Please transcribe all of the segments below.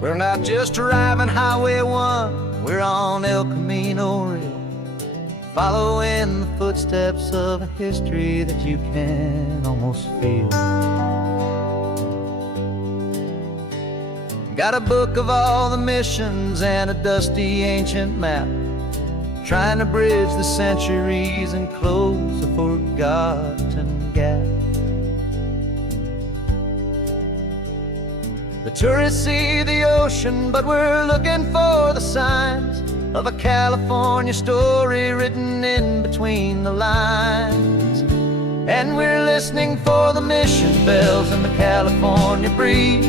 We're not just driving Highway 1, we're on El Camino Real, following the footsteps of a history that you can almost feel. Got a book of all the missions and a dusty ancient map, trying to bridge the centuries and close a forgotten gap. The tourists see the ocean, but we're looking for the signs of a California story written in between the lines. And we're listening for the mission bells in the California breeze,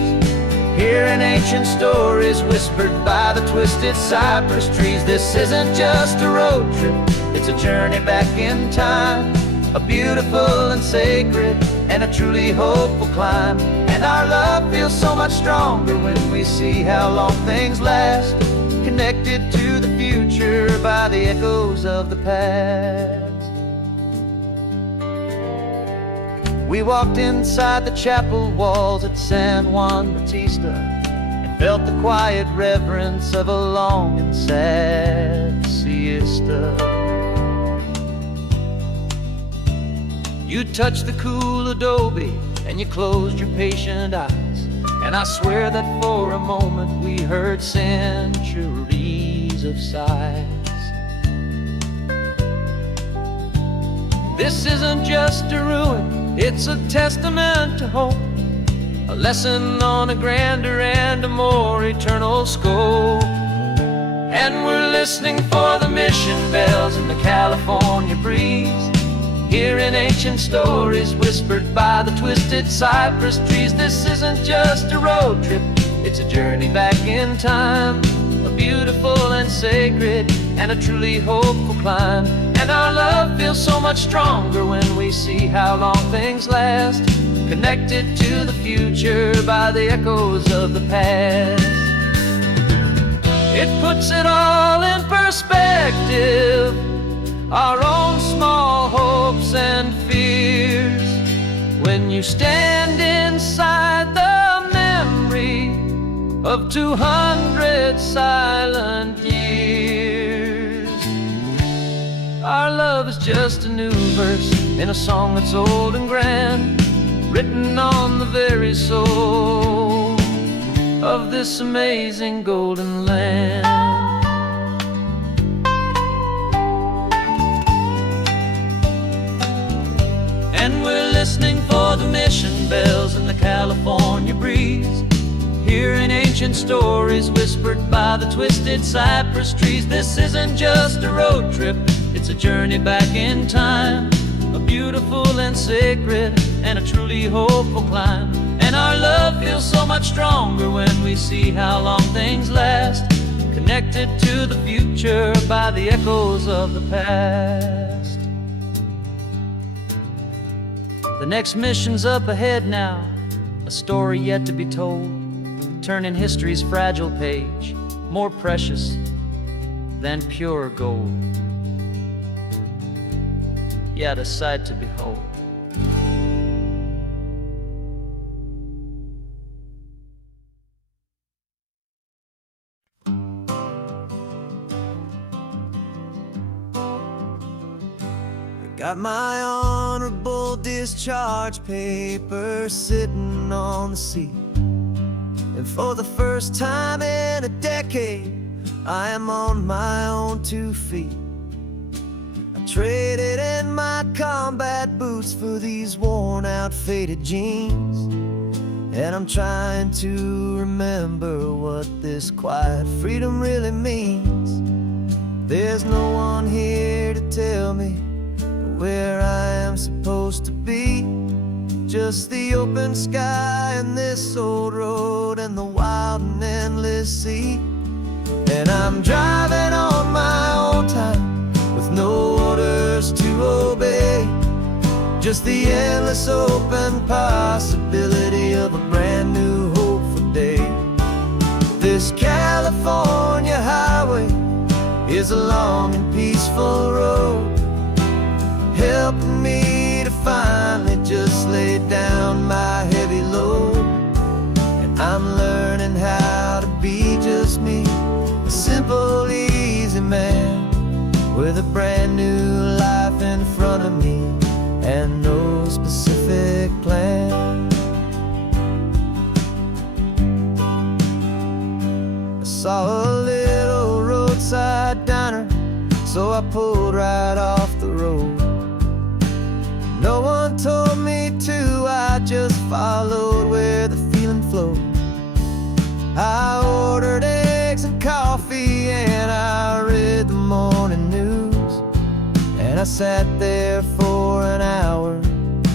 hearing ancient stories whispered by the twisted cypress trees. This isn't just a road trip, it's a journey back in time, a beautiful and sacred and a truly hopeful climb. And our love feels so much stronger when we see how long things last, connected to the future by the echoes of the past. We walked inside the chapel walls at San Juan Bautista and felt the quiet reverence of a long and sad siesta. You touched the cool adobe and you closed your patient eyes, and I swear that for a moment we heard centuries of sighs. This isn't just a ruin, it's a testament to hope, a lesson on a grander and a more eternal scope. And we're listening for the mission bells in the California breeze, hearing ancient stories whispered by the twisted cypress trees. This isn't just a road trip, it's a journey back in time, a beautiful and sacred and a truly hopeful climb. And our love feels so much stronger when we see how long things last, connected to the future by the echoes of the past. It puts it all in perspective, our own small hopes and fears, when you stand inside the memory of 200 silent years. Our love is just a new verse in a song that's old and grand, written on the very soul of this amazing golden land. And we're listening for the mission bells in the California breeze, hearing ancient stories whispered by the twisted cypress trees. This isn't just a road trip, it's a journey back in time, a beautiful and sacred and a truly hopeful climb. And our love feels so much stronger when we see how long things last, connected to the future by the echoes of the past. The next mission's up ahead now, a story yet to be told, turning history's fragile page more precious than pure gold. Yet a sight to behold. Got my honorable discharge paper sitting on the seat, and for the first time in a decade I am on my own 2 feet. I traded in my combat boots for these worn out faded jeans, and I'm trying to remember what this quiet freedom really means. There's no one here to tell me where I am supposed to be, just the open sky and this old road and the wild and endless sea. And I'm driving on my own time with no orders to obey, just the endless open possibility of a brand new hopeful day. This California highway is a long and peaceful road, helping me to finally just lay down my heavy load. And I'm learning how to be saw a little roadside diner, so I pulled right off the road. No one told me to, I just followed where the feeling flowed. I ordered eggs and coffee and I read the morning news, and I sat there for an hour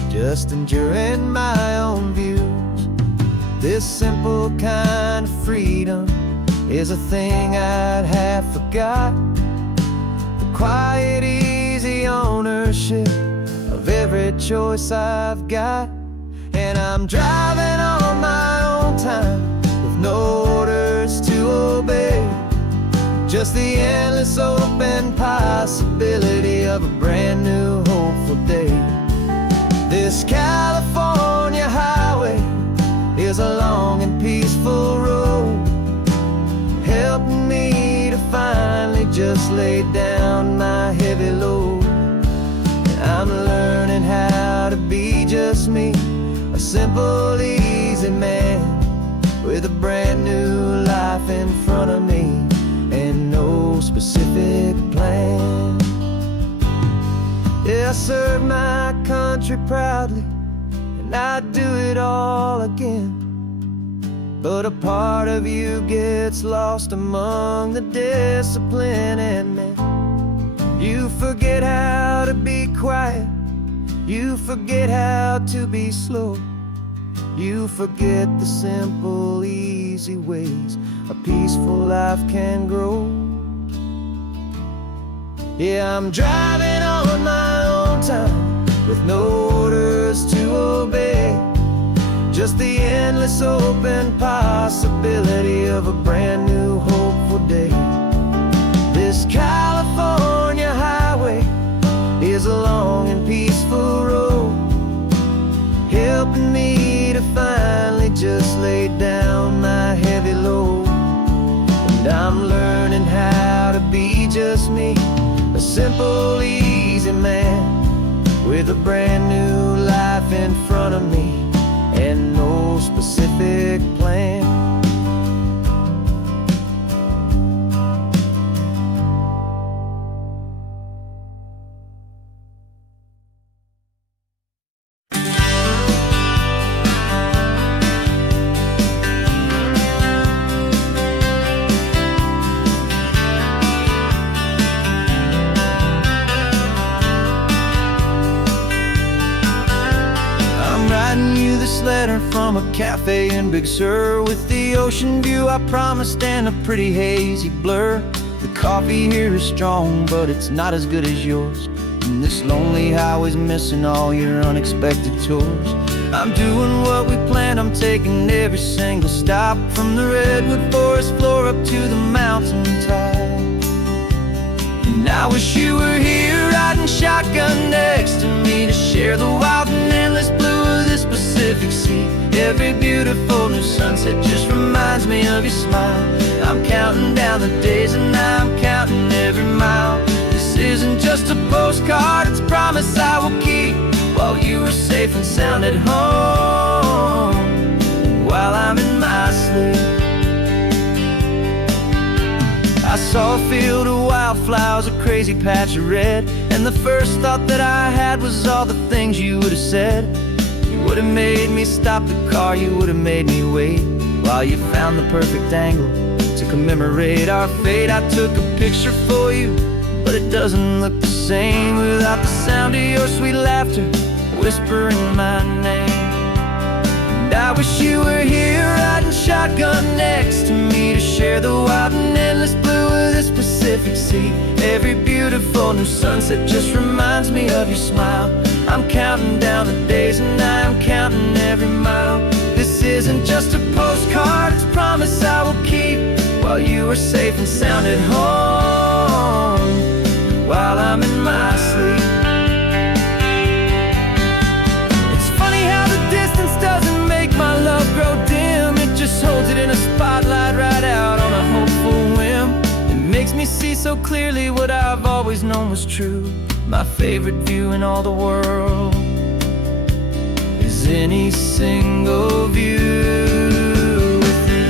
just enjoying my own views. This simple kind of freedom is a thing I'd have forgot. The quiet, easy ownership of every choice I've got. And I'm driving on my own time with no orders to obey, just the endless open possibility of a brand new hopeful day. This California highway is a long and peaceful road, helping me to finally just lay down my heavy load. And I'm learning how to be just me, a simple, easy man with a brand new life in front of me and no specific plan. Yeah, I serve my country proudly, and I'd do it all again. But a part of you gets lost among the discipline, and man, you forget how to be quiet, you forget how to be slow, you forget the simple, easy ways a peaceful life can grow. Yeah, I'm driving on my own time with no orders to obey, just the endless open possibility of a brand new hopeful day. This California highway is a long and peaceful road, helping me to finally just lay down my heavy load. And I'm learning how to be just me, a simple, easy man with a brand new life in front of me and no specific plan. This letter from a cafe in Big Sur, with the ocean view I promised and a pretty hazy blur. The coffee here is strong, but it's not as good as yours, and this lonely highway's missing all your unexpected tours. I'm doing what we planned, I'm taking every single stop, from the redwood forest floor up to the mountain top. And I wish you were here riding shotgun next to me to share the wild and endless blue of this Pacific Sea. Every beautiful new sunset just reminds me of your smile. I'm counting down the days and I'm counting every mile. This isn't just a postcard, it's a promise I will keep, while you are safe and sound at home, while I'm in my sleep. I saw a field of wildflowers, a crazy patch of red, and the first thought that I had was all the things you would have said. You would have made me stop the car, you would have made me wait, while you found the perfect angle to commemorate our fate. I took a picture for you, but it doesn't look the same without the sound of your sweet laughter whispering my name. And I wish you were here riding shotgun next to me to share the wild and endless blue of this Pacific Sea. Every beautiful new sunset just reminds me of your smile. I'm counting down the days and I'm counting every mile. This isn't just a postcard, it's a promise I will keep, while you are safe and sound at home, while I'm in my sleep. It's funny how the distance doesn't make my love grow dim, it just holds it in a spotlight right out on a hopeful whim. It makes me see so clearly what I've always known was true. My favorite view in all the world is any single view with you.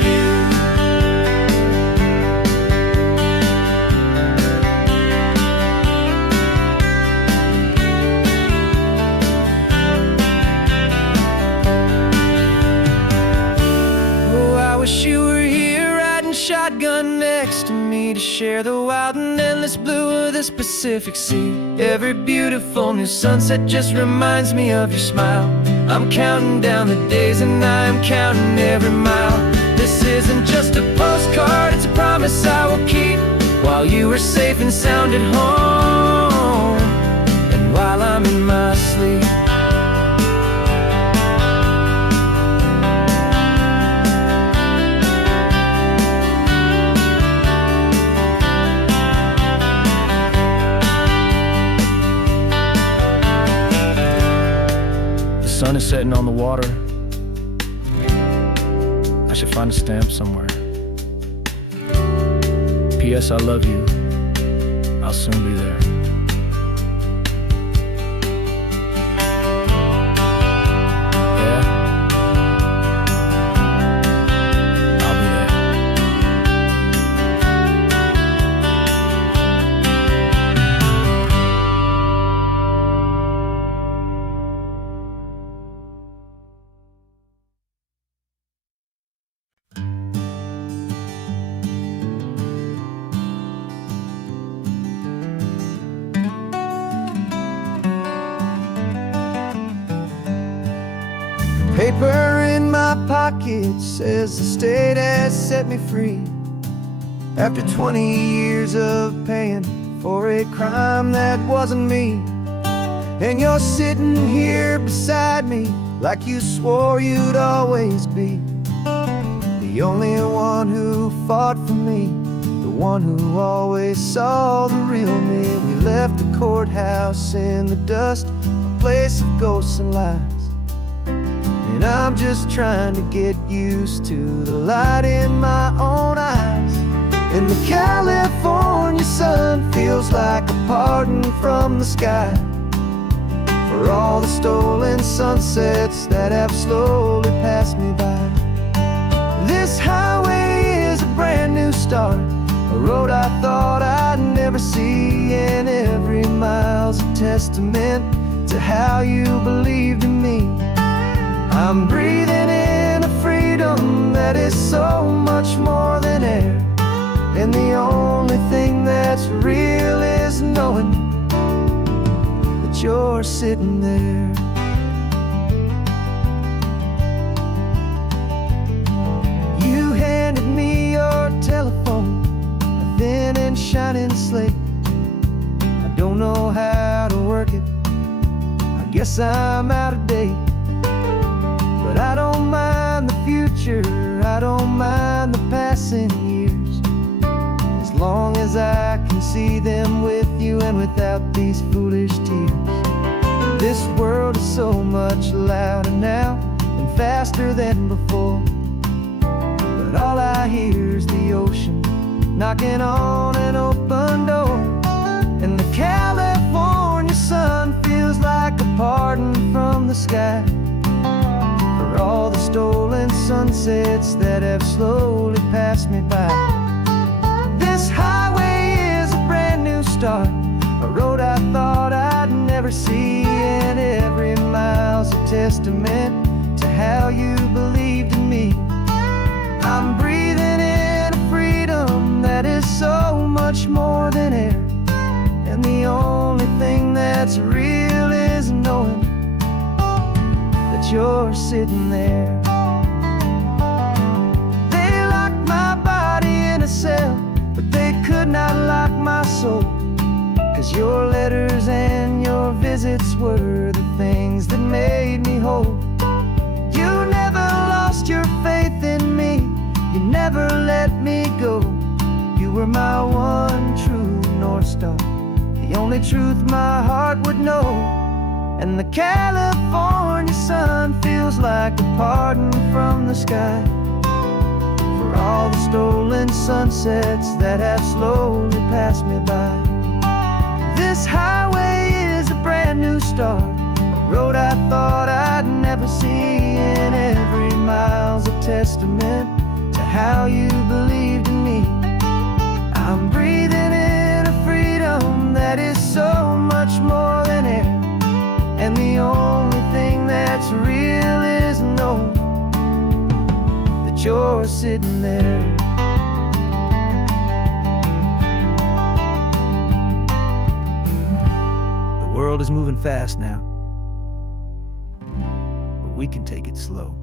share the wild and endless blue of this Pacific Sea. Every beautiful new sunset just reminds me of your smile. I'm counting down the days and I am counting every mile. This isn't just a postcard, it's a promise I will keep, while you are safe and sound at home, and while I'm in my sleep. The sun is setting on the water. I should find a stamp somewhere. P.S. I love you. I'll soon be there. Yeah? I'll be there. Paper in my pocket says the state has set me free, after 20 years of paying for a crime that wasn't me. And you're sitting here beside me like you swore you'd always be, the only one who fought for me, the one who always saw the real me. We left the courthouse in the dust, a place of ghosts and lies. And I'm just trying to get used to the light in my own eyes. And the California sun feels like a pardon from the sky for all the stolen sunsets that have slowly passed me by. This highway is a brand new start, a road I thought I'd never see, and every mile's a testament to how you believed in me. I'm breathing in a freedom that is so much more than air, and the only thing that's real is knowing that you're sitting there. You handed me your telephone, a thin and shining slate. I don't know how to work it, I guess I'm out of date. But I don't mind the future, I don't mind the passing years, as long as I can see them with you and without these foolish tears. This world is so much louder now and faster than before, but all I hear is the ocean knocking on an open door. And the California sun feels like a pardon from the sky for all the stolen sunsets that have slowly passed me by. This highway is a brand new start, a road I thought I'd never see, and every mile's a testament to how you believed in me. I'm breathing in a freedom that is so much more than air, and the only thing that's real is knowing that you're sitting there. They locked my body in a cell, but they could not lock my soul, 'cause your letters and your visits were the things that made me whole. You never lost your faith in me, you never let me go. You were my one true North Star, the only truth my heart would know. And the California sun feels like a pardon from the sky for all the stolen sunsets that have slowly passed me by. This highway is a brand new start, a road I thought I'd never see, and every mile's a testament to how you believed in me. I'm breathing in a freedom that is so much more than air, and the only thing that's real is knowing that you're sitting there. world is moving fast now, but we can take it slow.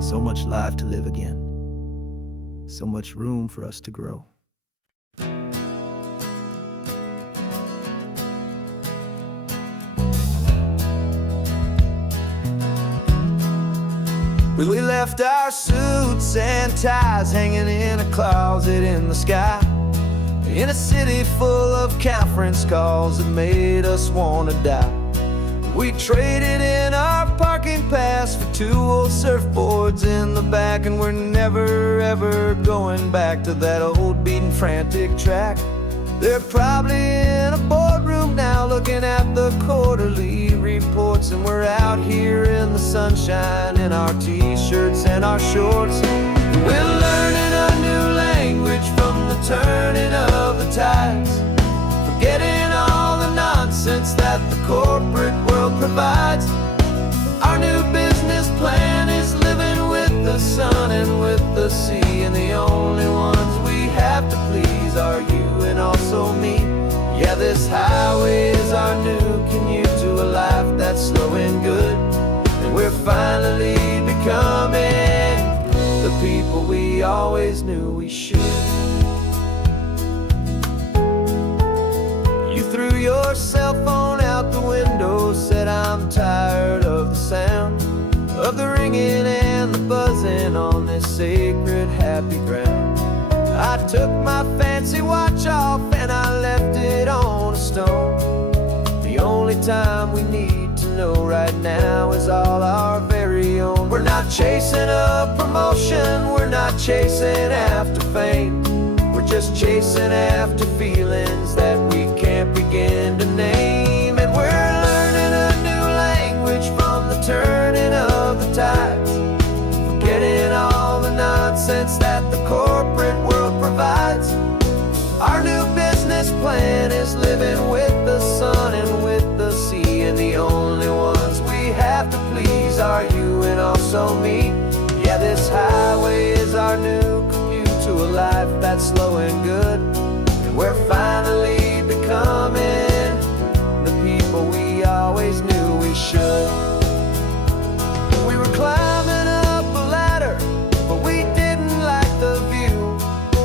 So much life to live again, so much room for us to grow. We left our suits and ties hanging in a closet in the sky, in a city full of conference calls that made us want to die. We traded in our parking pass for 2 old surfboards in the back, and we're never ever going back to that old beaten frantic track. They're probably in a boardroom now looking at the quarterly reports, and we're out here in the sunshine in our t-shirts and our shorts. We're learning a new language from the turning of the tides, forgetting all the nonsense that the corporate world provides. Our new business plan is living with the sun and with the sea, and the only ones we have to please are you and also me. Yeah, this highway is our new commute to a life that's slow and good, and we're finally becoming the people we always knew we should. You threw your cell phone out the window, said I'm tired of the sound of the ringing and the buzzing on this sacred happy ground. I took my fancy watch off and I left it on a stone. The only time we need to know right now is all our very own. We're not chasing a promotion, we're not chasing after fame, we're just chasing after feelings that we can't begin to name. And we're learning a new language from the turning of the tides, forgetting all the nonsense that the corporate world provides. Our new business plan is living with the sun and with the sea, and the only ones we have to please are you and also me. Yeah, this highway is our new commute to a life that's slow and good, and we're finally becoming the people we always knew we should. We were climbing up a ladder, but we didn't like the view.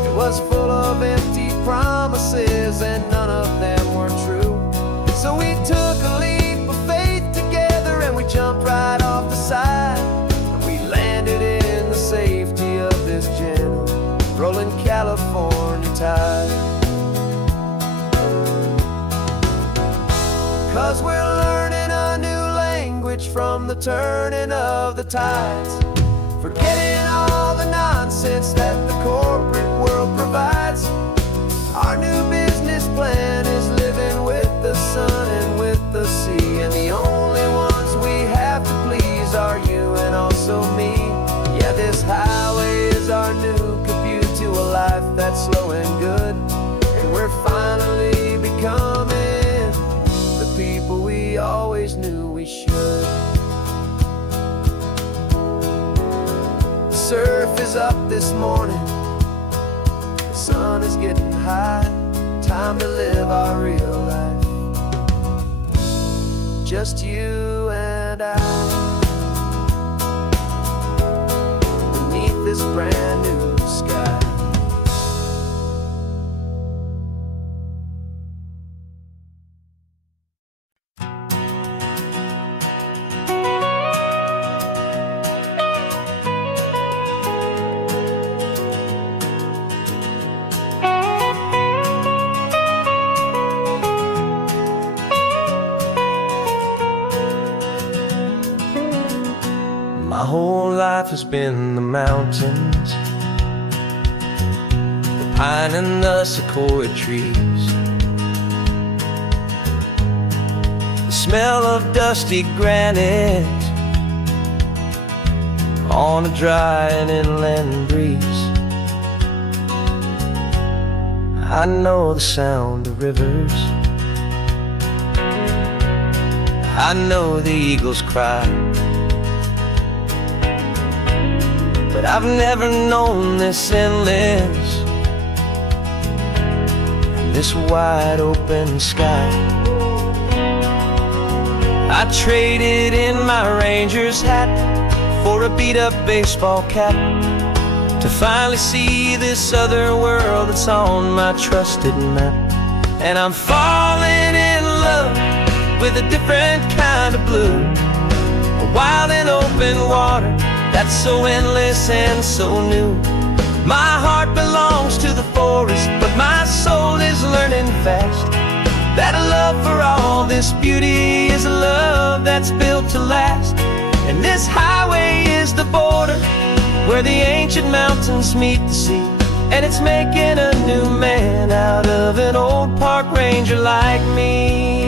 It was full of empty promises and none of them were true. So we took a leap of faith together and we jumped right off the side, and we landed in the safety of this gentle rolling California tide. 'Cause we're learning a new language from the turning of the tides, forgetting all the nonsense that the corporate world provides. Our new business plan is living with the sun and with the sea, and the only ones we have to please are you and also me. Yeah, this highway is our new commute to a life that's slow and good, and we're finally becoming the people we always knew we should. The surf is up this morning, the sun is getting high, time to live our real life, just you and I, beneath this brand new sky. My whole life has been the mountains, the pine and the sequoia trees, the smell of dusty granite on a dry and inland breeze. I know the sound of rivers, I know the eagles cry, but I've never known this endless, this wide open sky. I traded in my Rangers hat for a beat-up baseball cap, to finally see this other world that's on my trusted map. And I'm falling in love with a different kind of blue, a wild and open water that's so endless and so new. My heart belongs to the forest, but my soul is learning fast that a love for all this beauty is a love that's built to last. And this highway is the border where the ancient mountains meet the sea, and it's making a new man out of an old park ranger like me.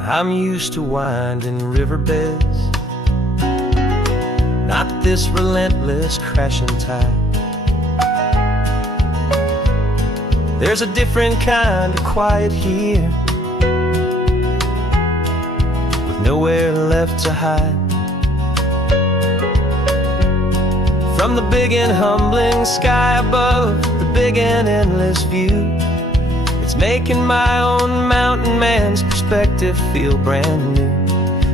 I'm used to winding riverbeds, not this relentless crashing tide. There's a different kind of quiet here, with nowhere left to hide. From the big and humbling sky above, the big and endless view, it's making my own mountain man's perspective feel brand new.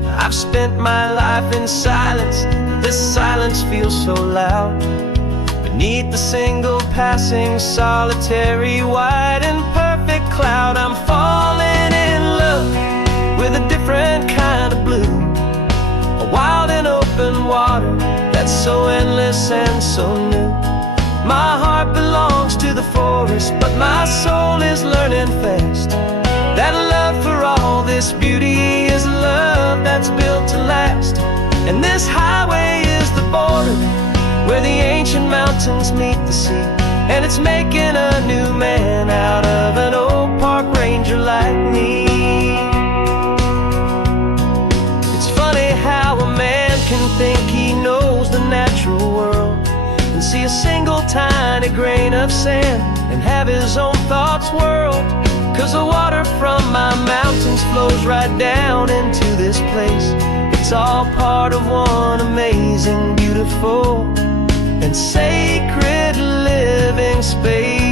I've spent my life in silence, this silence feels so loud. Beneath the single passing solitary white and perfect cloud, I'm falling in love with a different kind of blue, a wild and open water that's so endless and so new. My heart belongs to the forest, but my soul is learning fast that a love for all this beauty is a love that's built to last. And this highway is the border where the ancient mountains meet the sea, and it's making a new man out of an old park ranger like me. It's funny how a man can think he knows the natural world and see a single tiny grain of sand and have his own thoughts whirled. 'Cause the water from my mountains flows right down into this place. It's all part of one amazing, beautiful, and sacred living space.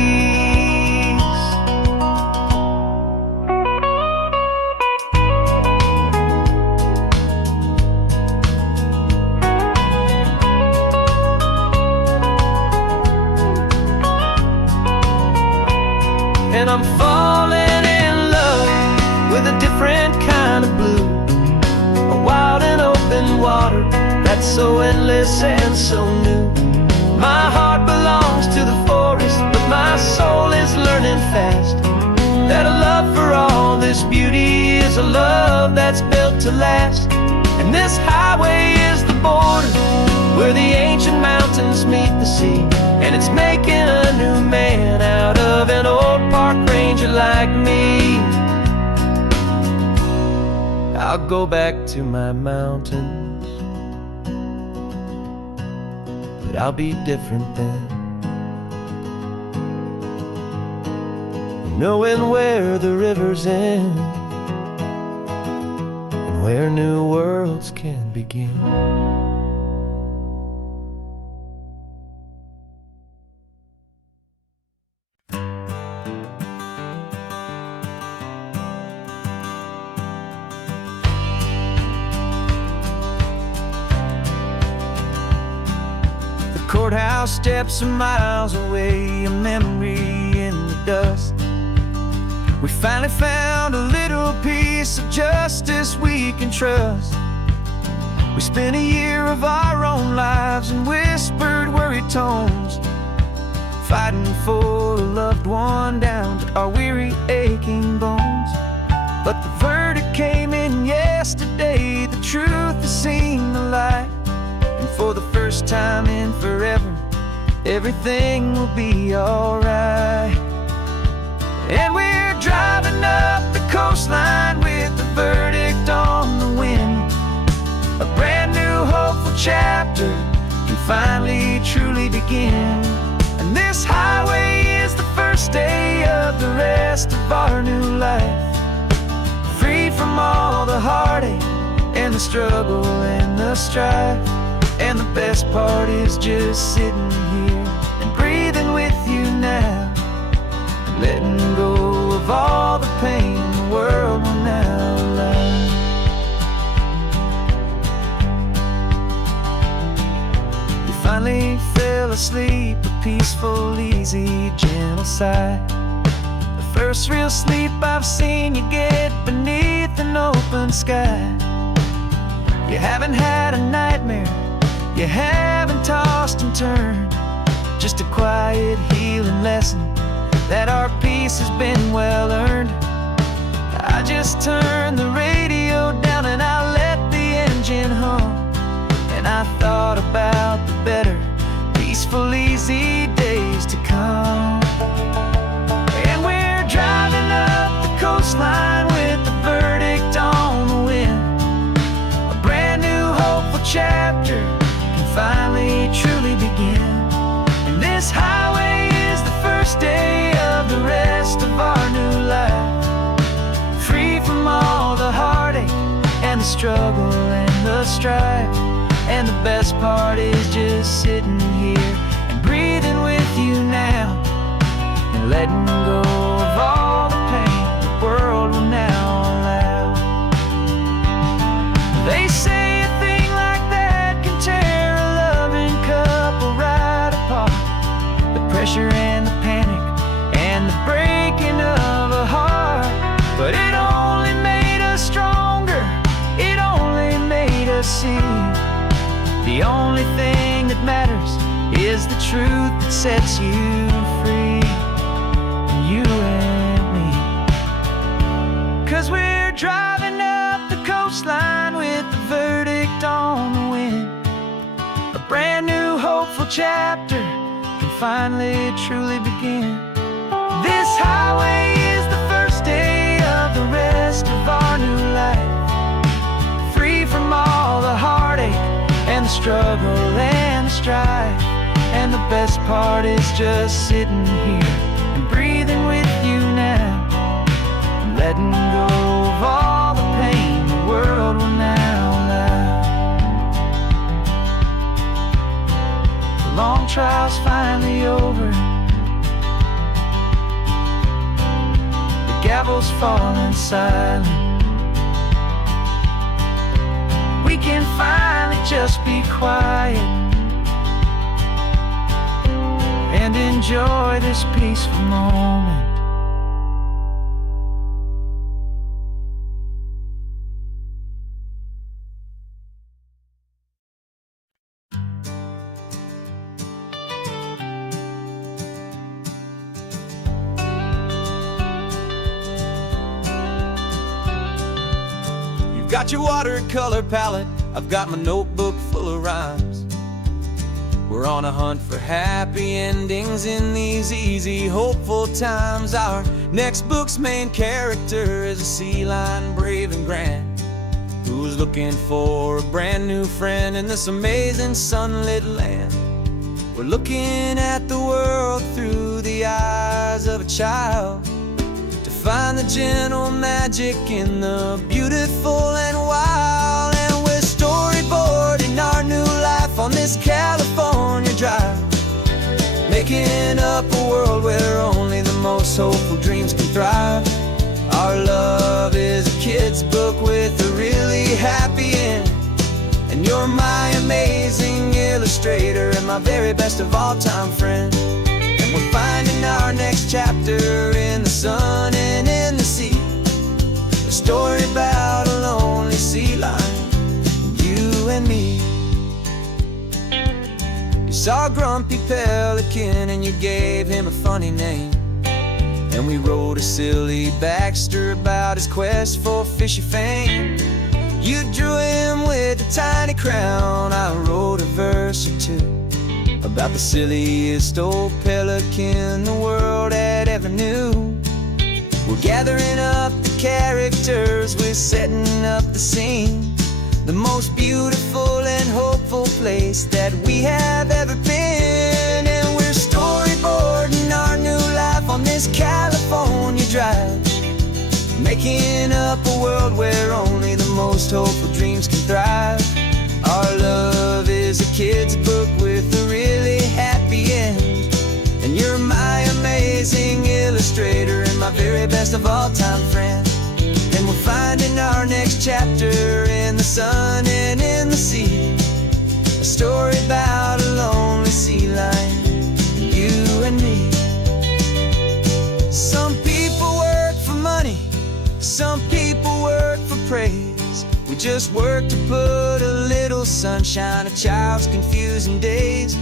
And I'm falling in love with a different kind of blue, a wild and open water that's so endless and so new. My heart belongs to the forest, but my soul is learning fast that a love for all this beauty is a love that's built to last. And this highway is the border where the ancient mountains meet the sea, and it's making a new man out of an old park ranger like me. I'll go back to my mountains, but I'll be different then, knowing where the rivers end and where new worlds can begin. Courthouse steps are miles away, a memory in the dust. We finally found a little piece of justice we can trust. We spent a year of our own lives in whispered, worried tones, fighting for a loved one down to our weary, aching bones. But the verdict came in yesterday, the truth has seen the light. And for the first time in forever, everything will be alright. And we're driving up the coastline with the verdict on the wind. A brand new hopeful chapter can finally truly begin. And this highway is the first day of the rest of our new life, free from all the heartache and the struggle and the strife. And the best part is just sitting here and breathing with you now, letting go of all the pain the world will now asleep, a peaceful, easy, gentle sigh. The first real sleep I've seen you get beneath an open sky. You haven't had a nightmare, you haven't tossed and turned, just a quiet healing lesson that our peace has been well earned. I just turn the radio down and I let the engine hum, and I thought about the better, peaceful, easy days to come. And we're driving up the coastline with the verdict on the wind. A brand new hopeful chapter can finally truly begin. And this highway is the first day of the rest of our new life, free from all the heartache and the struggle and the strife. And the best part is just sitting here and breathing with you now, and letting go of all the pain the world will now allow. They say a thing like that can tear a loving couple right apart. The pressure and the panic and the breaking of a heart. But it only made us stronger, it only made us see the only thing that matters is the truth that sets you free, you and me. 'Cause we're driving up the coastline with the verdict on the wind. A brand new hopeful chapter can finally truly begin. This highway is the first day of the rest of our new life, free from all the heartache and the struggle and the strife. And the best part is just sitting here and breathing with you now, and letting go of all the pain the world will now allow. The long trial's finally over, the gavel's falling silent. We can finally just be quiet and enjoy this peaceful moment. You've got your watercolor palette, I've got my notebook full of rhymes. We're on a hunt for happy endings in these easy, hopeful times. Our next book's main character is a sea lion, brave and grand, who's looking for a brand new friend in this amazing sunlit land. We're looking at the world through the eyes of a child, to find the gentle magic in the beautiful and wild. And we're storyboarding our new life on this California drive, making up a world where only the most hopeful dreams can thrive. Our love is a kid's book with a really happy end, and you're my amazing illustrator and my very best of all time friend. And we're finding our next chapter in the sun and in the sea, a story about a lonely sea lion, you and me. You saw a grumpy pelican and you gave him a funny name, and we wrote a silly Baxter about his quest for fishy fame. You drew him with a tiny crown, I wrote a verse or two about the silliest old pelican the world had ever knew. We're gathering up the characters, we're setting up the scene, the most beautiful and hopeful place that we have ever been. And we're storyboarding our new life on this California drive, making up a world where only the most hopeful dreams can thrive. Our love is a kid's book with a really happy end, and you're my amazing illustrator and my very best of all time friend. And we're finding our next chapter in the sun and in the sea, a story about a lonely sea lion, Some people work for praise, we just work to put a little sunshine in a child's confusing days.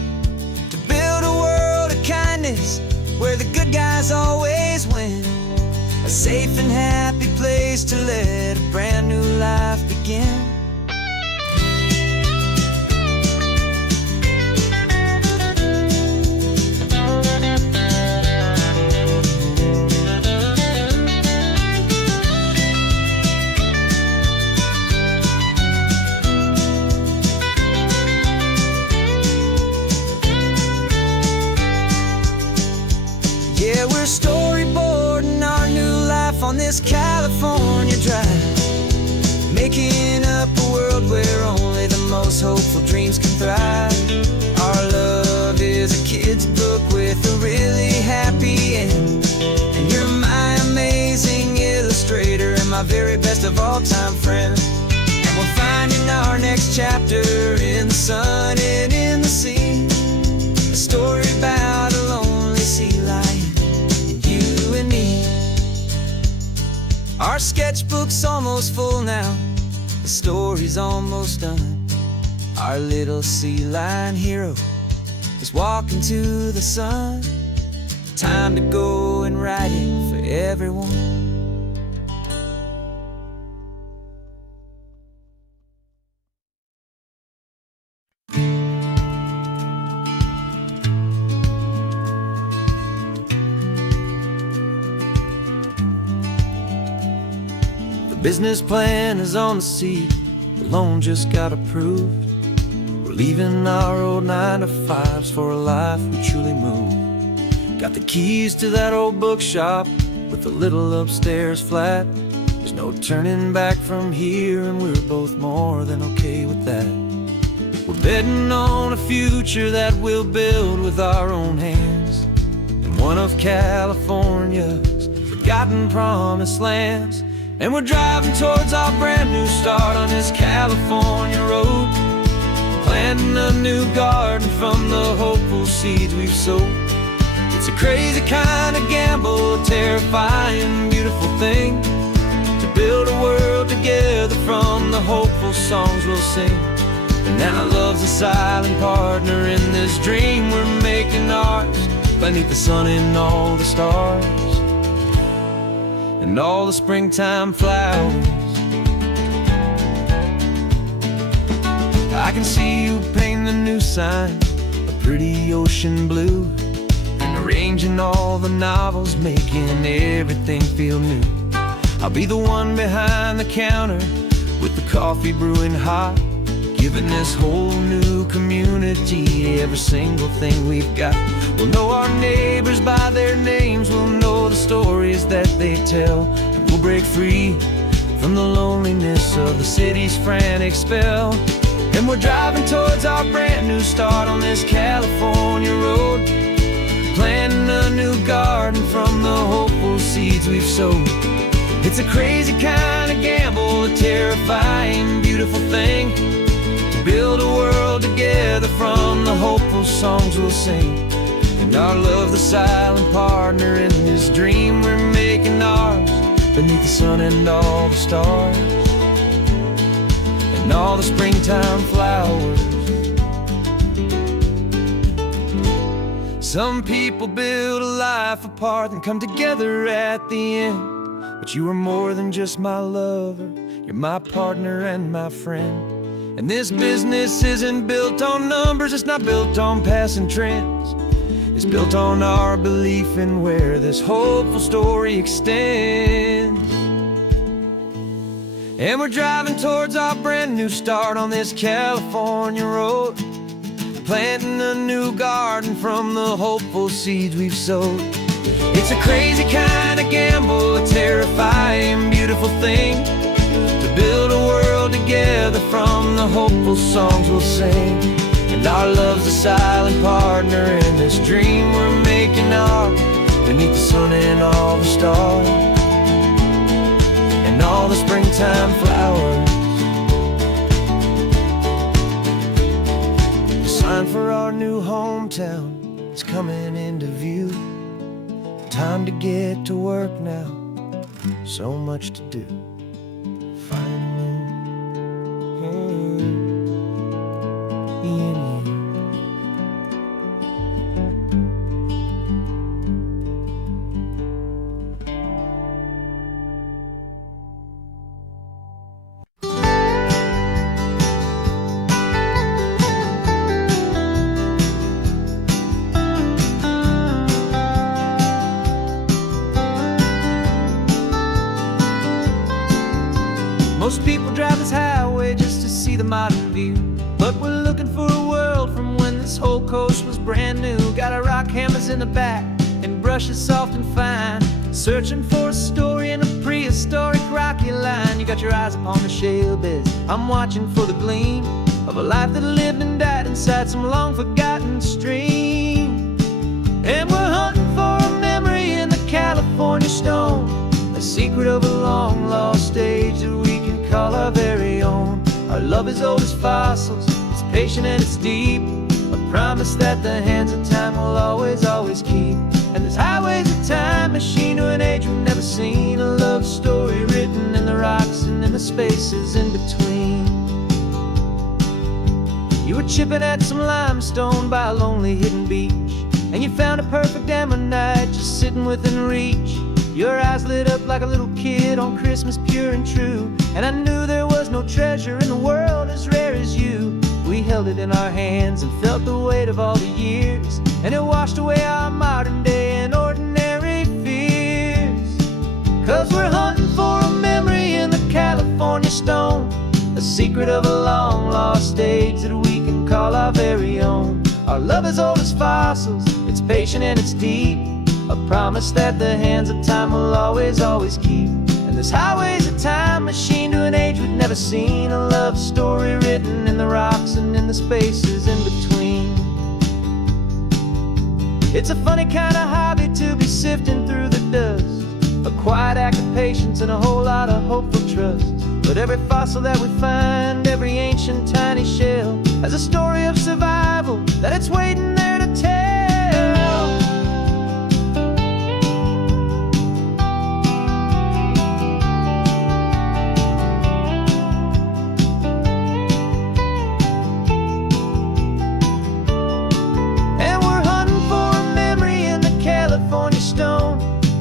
To build a world of kindness where the good guys always win. A safe and happy place to let a brand new life begin. Yeah, we're storyboarding our new life on this California drive, making up a world where only the most hopeful dreams can thrive. Our love is a kid's book with a really happy end, and you're my amazing illustrator and my very best of all-time friend. And we're finding our next chapter in the sun and in the sea, a story about a lonely sea lion, you and me. Our sketchbook's almost full now, the story's almost done. Our little sea lion hero is walking to the sun. Time to go and write it for everyone. The business plan is on the seat, the loan just got approved. We're leaving our old 9-to-5s for a life we truly move. Got the keys to that old bookshop with the little upstairs flat. There's no turning back from here, and we're both more than okay with that. We're betting on a future that we'll build with our own hands, in one of California's forgotten promised lands. And we're driving towards our brand new start on this California road, planting a new garden from the hopeful seeds we've sowed. It's a crazy kind of gamble, a terrifying, beautiful thing, to build a world together from the hopeful songs we'll sing. And now love's a silent partner in this dream we're making ours, beneath the sun and all the stars and all the springtime flowers. I can see you painting the new sign a pretty ocean blue, and arranging all the novels, making everything feel new. I'll be the one behind the counter with the coffee brewing hot, giving this whole new community every single thing we've got. We'll know our neighbors by their names, we'll know the stories that they tell, and we'll break free from the loneliness of the city's frantic spell. And we're driving towards our brand new start on this California road, planting a new garden from the hopeful seeds we've sowed. It's a crazy kind of gamble, a terrifying, beautiful thing, to build a world together from the hopeful songs we'll sing. And our love's the silent partner in this dream we're making ours, beneath the sun and all the stars and all the springtime flowers. Some people build a life apart and come together at the end, but you are more than just my lover, you're my partner and my friend. And this business isn't built on numbers, it's not built on passing trends. It's built on our belief in where this hopeful story extends. And we're driving towards our brand new start on this California road, planting a new garden from the hopeful seeds we've sowed. It's a crazy kind of gamble, a terrifying, beautiful thing, to build a world together from the hopeful songs we'll sing. And our love's a silent partner in this dream we're making ours, beneath the sun and all the stars and all the springtime flowers. The sign for our new hometown is coming into view. Time to get to work now. so much to do. Finding in you. Most people drive this highway just to see the modern view, but we're looking for a world from when this whole coast was brand new. Got our rock hammers in the back and brushes soft and fine, searching for a story in a prehistoric rocky line. You got your eyes upon the shale beds, I'm watching for the gleam of a life that lived and died inside some long forgotten stream. And we're hunting for a memory in the California stone, a secret of a long lost age that we can call our very own. Our love is old as fossils, it's patient and it's deep, a promise that the hands of time will always, always keep. And this highway's a time machine to an age we've never seen, a love story written in the rocks and in the spaces in between. You were chipping at some limestone by a lonely hidden beach, and you found a perfect ammonite just sitting within reach. Your eyes lit up like a little kid on Christmas, pure and true, and I knew there was no treasure in the world as rare as you. We held it in our hands and felt the weight of all the years, and it washed away our modern day and ordinary fears. 'Cause we're hunting for a memory in the California stone, a secret of a long lost age that we can call our very own. Our love is old as fossils, it's patient and it's deep, a promise that the hands of time will always, always keep. And this highway's a time machine to an age we've never seen, a love story written in the rocks and in the spaces in between. It's a funny kind of hobby to be sifting through the dust, a quiet act of patience and a whole lot of hopeful trust. But every fossil that we find, every ancient tiny shell, has a story of survival that it's waiting there to tell.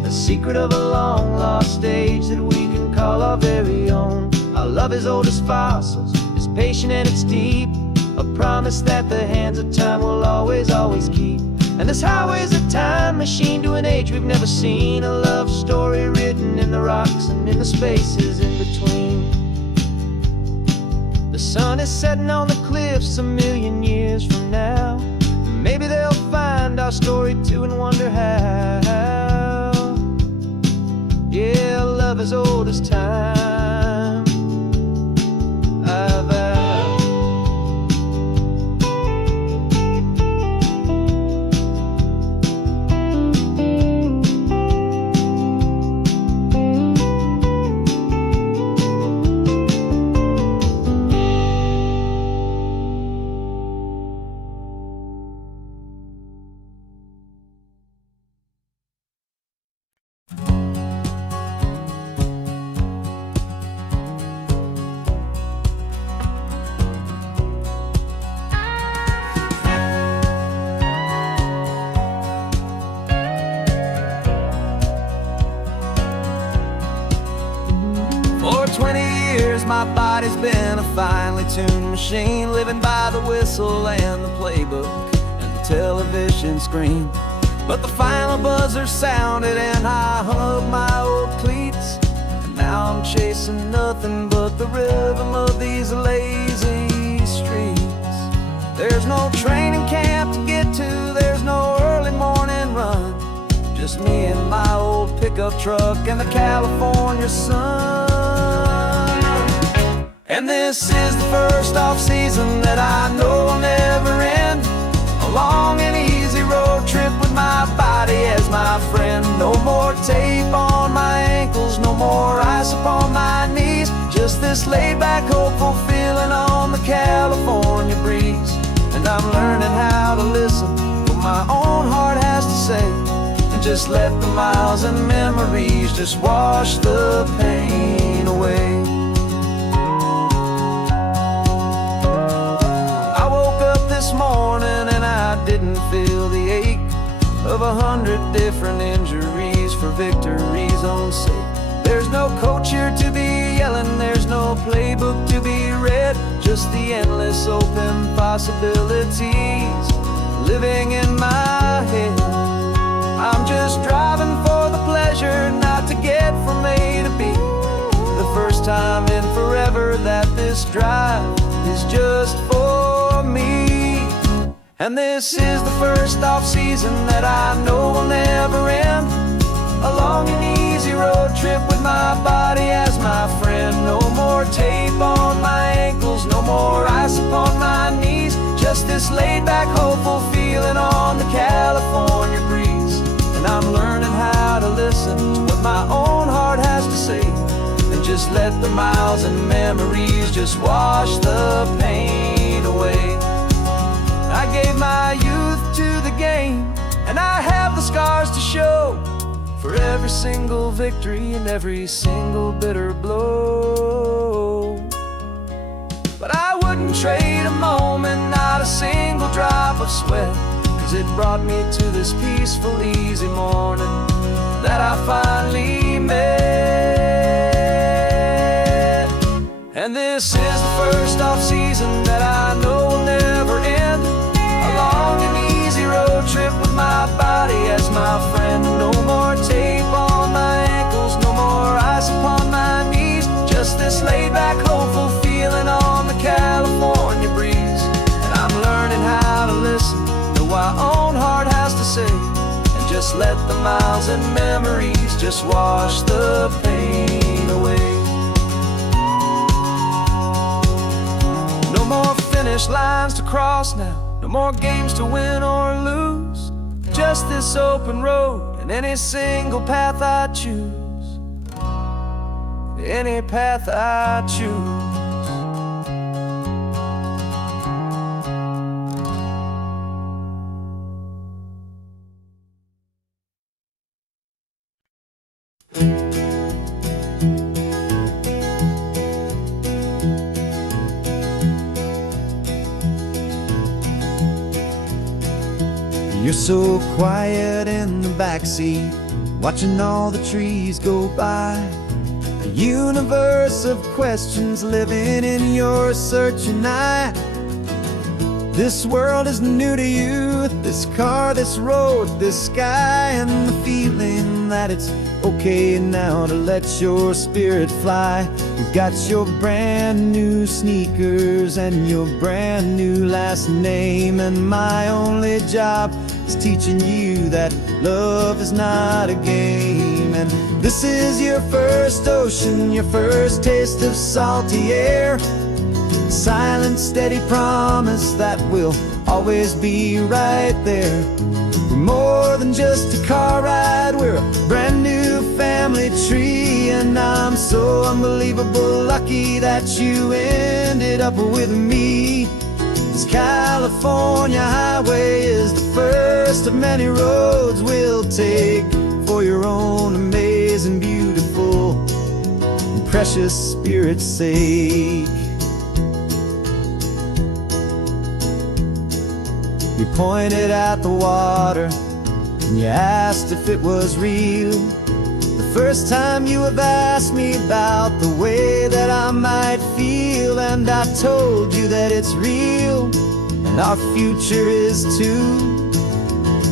Secret of a long lost age that we can call our very own. Our love is old as fossils, it's patient and it's deep, a promise that the hands of time will always, always keep. And this highway's a time machine to an age we've never seen, a love story written in the rocks and in the spaces in between. The sun is setting on the cliffs a million years from now, maybe they'll find our story too and wonder how. Yeah, love as old as time, I vow. For 20 years my body's been a finely tuned machine, living by the whistle and the playbook and the television screen. But the final buzzer sounded and I hung up my old cleats, and now I'm chasing nothing but the rhythm of these lazy streets. There's no training camp to get to, there's no early morning run, just me and my old pickup truck and the California sun. And this is the first off-season that I know will never end, a long and easy road trip with my body as my friend. No more tape on my ankles, no more ice upon my knees, just this laid-back, hopeful feeling on the California breeze. And I'm learning how to listen what my own heart has to say, and just let the miles and memories just wash the pain away. I woke up this morning and I didn't feel the ache of 100 different injuries for victory's own sake. There's no coach here to be yelling, there's no playbook to be read, just the endless open possibilities living in my head. I'm just driving for the pleasure, not to get from A to B. The first time in forever that this drive is just for me. And this is the first off-season that I know will never end. A long and easy road trip with my body as my friend. No more tape on my ankles, no more ice upon my knees. Just this laid-back, hopeful feeling on the California breeze. And I'm learning how to listen to what my own heart has to say, and just let the miles and memories just wash the pain away. I gave my youth to the game, and I have the scars to show for every single victory and every single bitter blow. But I wouldn't trade a moment, not a single drop of sweat, 'cause it brought me to this peaceful, easy morning that I finally met. And this is the first off-season that I know will never end. A long and easy road trip with my body as my friend. No more tape on my ankles, no more ice upon my knees. Just this laid-back, hopeful feeling on the California breeze. And I'm learning how to listen to what my own heart has to say, and just let the miles and memories just wash the pain away. No more finish lines to cross now, no more games to win or lose. Just this open road and any single path I choose. Any path I choose. You're so quiet in the backseat, watching all the trees go by. A universe of questions living in your searching eye. This world is new to you, this car, this road, this sky, and the feeling that it's okay now to let your spirit fly. You've got your brand new sneakers and your brand new last name, and my only job is teaching you that love is not a game. And this is your first ocean, your first taste of salty air. Silent, steady promise that we'll always be right there. We're more than just a car ride, we're a brand new family tree. And I'm so unbelievable lucky that you ended up with me. This California highway is the first of many roads we'll take for your own amazing, beautiful, and precious spirit's sake. You pointed at the water and you asked if it was real. The first time you have asked me about the way that I might feel, and I told you that it's real and our future is too.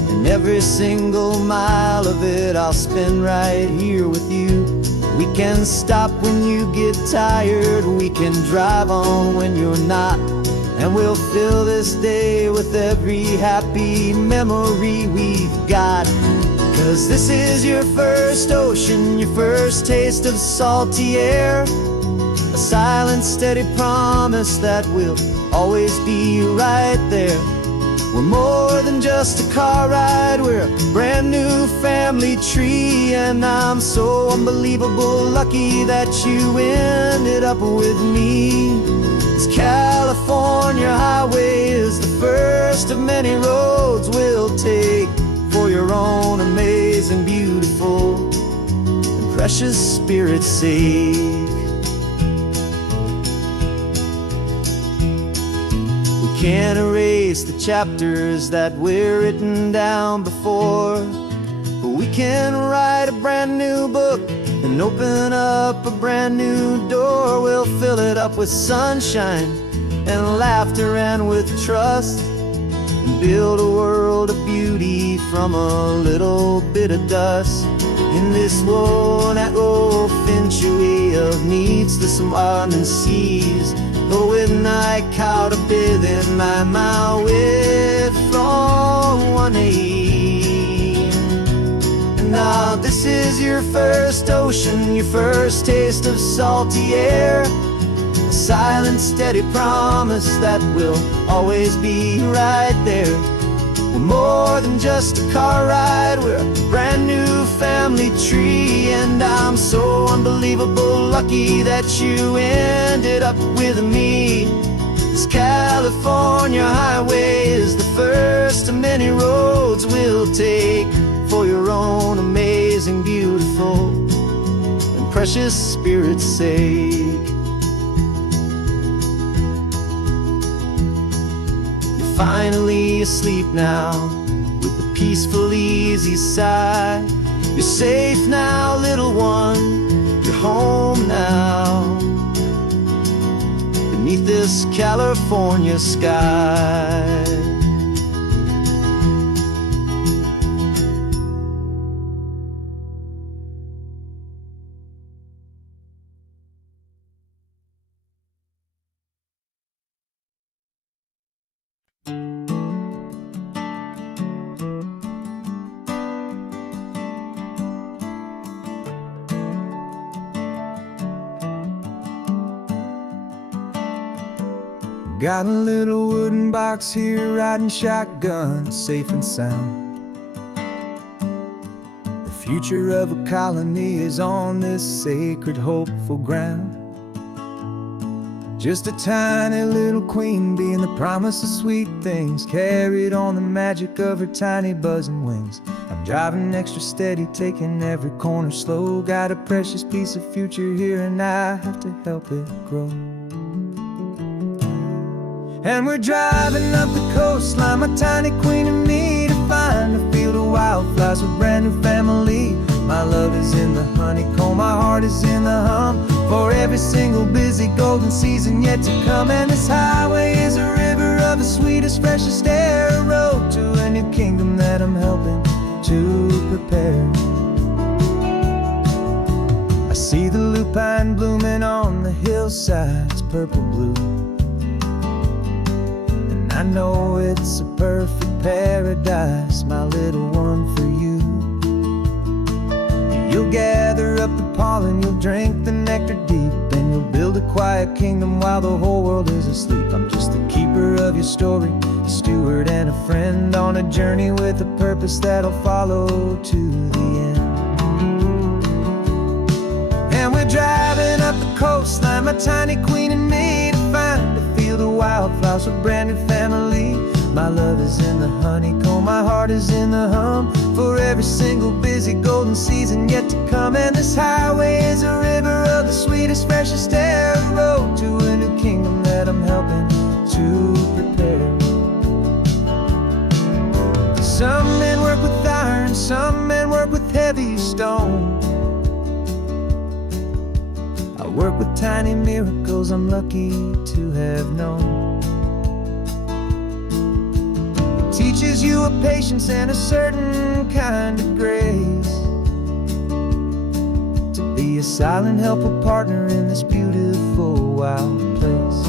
And every single mile of it I'll spend right here with you. We can stop when you get tired, we can drive on when you're not, and we'll fill this day with every happy memory we've got. 'Cause this is your first ocean, your first taste of salty air. A silent, steady promise that we'll always be right there. We're more than just a car ride, we're a brand new family tree. And I'm so unbelievable lucky that you ended up with me. This California highway is the first of many roads we'll take for your own amazing, beautiful, and precious Spirit's sake. We can't erase the chapters that were written down before, but we can write a brand new book and open up a brand new door. We'll fill it up with sunshine and laughter and with trust, and build a world of beauty from a little bit of dust. In this world that finchuí of needs to some and seas, when I count a bit in my mouth with from one aim. And now this is your first ocean, your first taste of salty air, a silent, steady promise that we'll always be right there. We're more than just a car ride, we're a brand new family tree. And I'm so unbelievable lucky that you ended up with me. This California highway is the first of many roads we'll take for your own amazing, beautiful, and precious Spirit's sake. Finally asleep now, with a peaceful, easy sigh. You're safe now, little one, you're home now, beneath this California sky. Got a little wooden box here, riding shotgun, safe and sound. The future of a colony is on this sacred, hopeful ground. Just a tiny little queen bee and the promise of sweet things, carried on the magic of her tiny buzzing wings. I'm driving extra steady, taking every corner slow. Got a precious piece of future here and I have to help it grow. And we're driving up the coastline, my tiny queen and me, to find a field of wildflowers, a brand new family. My love is in the honeycomb, my heart is in the hum, for every single busy golden season yet to come. And this highway is a river of the sweetest, freshest air, a road to a new kingdom that I'm helping to prepare. I see the lupine blooming on the hillsides, purple blue, I know it's a perfect paradise, my little one, for you. You'll gather up the pollen, you'll drink the nectar deep, and you'll build a quiet kingdom while the whole world is asleep. I'm just the keeper of your story, a steward and a friend, on a journey with a purpose that'll follow to the end. And we're driving up the coastline, my tiny queen and me, to find a field of wildflowers, a brand new family. My love is in the honeycomb, my heart is in the hum, for every single busy golden season yet to come. And this highway is a river of the sweetest, freshest air, a road to a new kingdom that I'm helping to prepare. Some men work with iron, some men work with heavy stone. I work with tiny miracles I'm lucky to have known. It teaches you a patience and a certain kind of grace, to be a silent, helpful partner in this beautiful, wild place.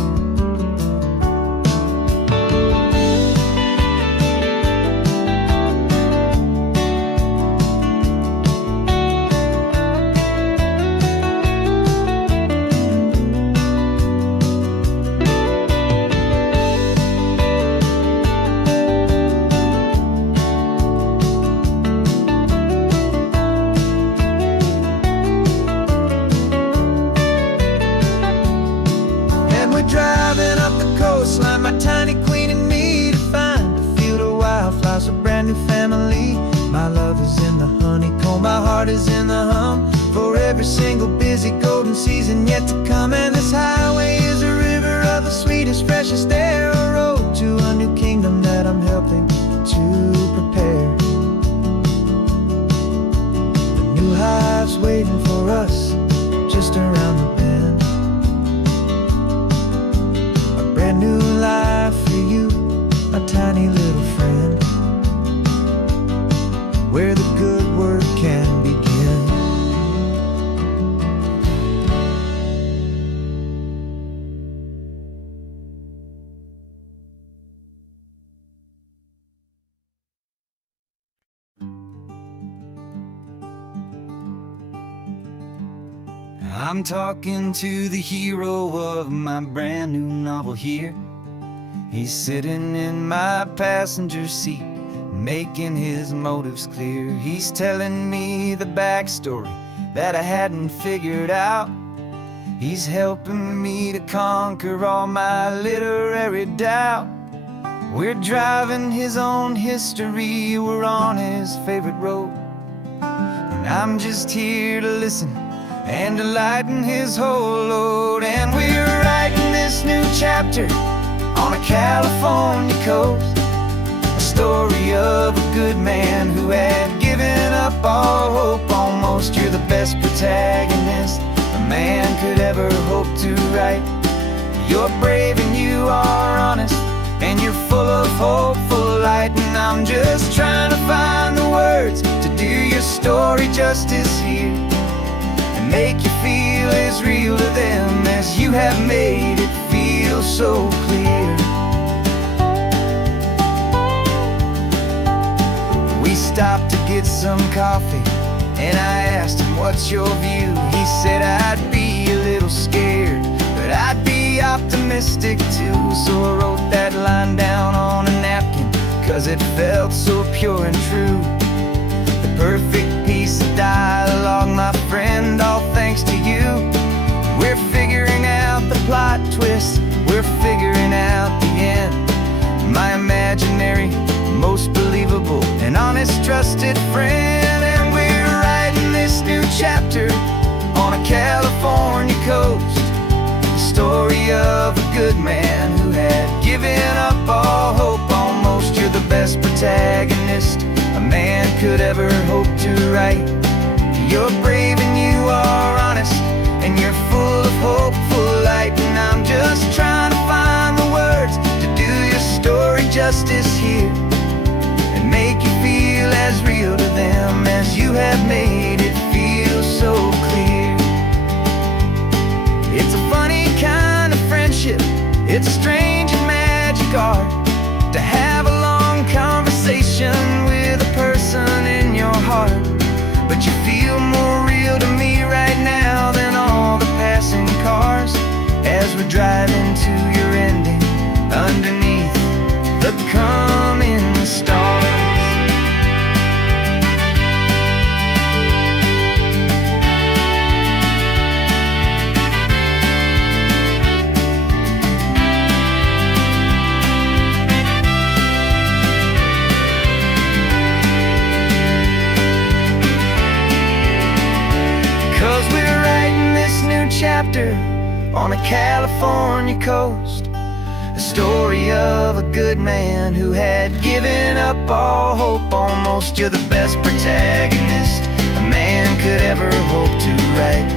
Driving up the coastline, my tiny queen and me, to find a field of wildflowers, a brand new family. My love is in the honeycomb, my heart is in the hum. For every single busy golden season yet to come. And this highway is a river of the sweetest, freshest air, a road to a new kingdom that I'm helping to prepare. The new hive's waiting for us just around the bend. A brand new life for you, my tiny little friend, where the good work can begin. I'm talking to the hero of my brand new novel here. He's sitting in my passenger seat, making his motives clear. He's telling me the backstory that I hadn't figured out. He's helping me to conquer all my literary doubt. We're driving his own history, we're on his favorite road, and I'm just here to listen and to lighten his whole load. And we're writing this new chapter on a California coast, a story of a good man who had given up all hope almost. You're the best protagonist a man could ever hope to write. You're brave and you are honest, and you're full of hopeful light. And I'm just trying to find the words to do your story justice here, make you feel as real to them as you have made it feel so clear. We stopped to get some coffee, and I asked him, what's your view? He said, I'd be a little scared, but I'd be optimistic too. So I wrote that line down on a napkin, 'cause it felt so pure and true. The perfect piece of dialogue, my friend, all thanks to you. We're figuring out the plot twist, we're figuring out the end. My imaginary, most believable and honest trusted friend. And we're writing this new chapter on a California coast, the story of a good man who had given up all hope almost. You're the best protagonist a man could ever hope to write. You're brave and you are honest, and you're full of hopeful light. And I'm just trying to find the words to do your story justice here, and make you feel as real to them as you have made it feel so clear. It's a funny kind of friendship, it's a strange and magic art to have a long conversation with a person in your heart. But you feel more real to me right now than all the passing cars, as we're driving to your ending underneath the coming stars. Chapter on a California coast, a story of a good man who had given up all hope almost. You're the best protagonist a man could ever hope to write.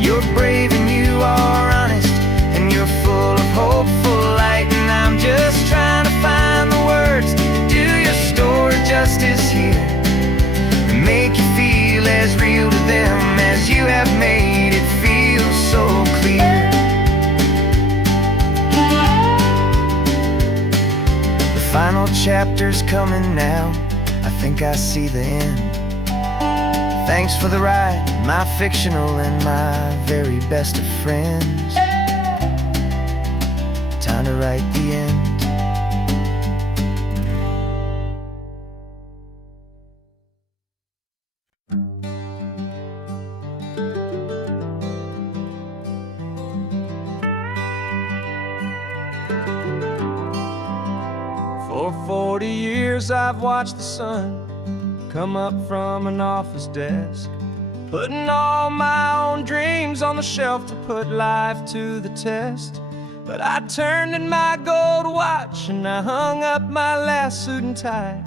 You're brave and you are honest, and you're full of hopeful light. And I'm just trying to find the words to do your story justice here, and make you feel as real to them as you have made it feel so clear. The final chapter's coming now, I think I see the end. Thanks for the ride, my fictional and my very best of friends. Time to write the end. For 40 years I've watched the sun come up from an office desk, putting all my own dreams on the shelf to put life to the test. But I turned in my gold watch and I hung up my last suit and tie,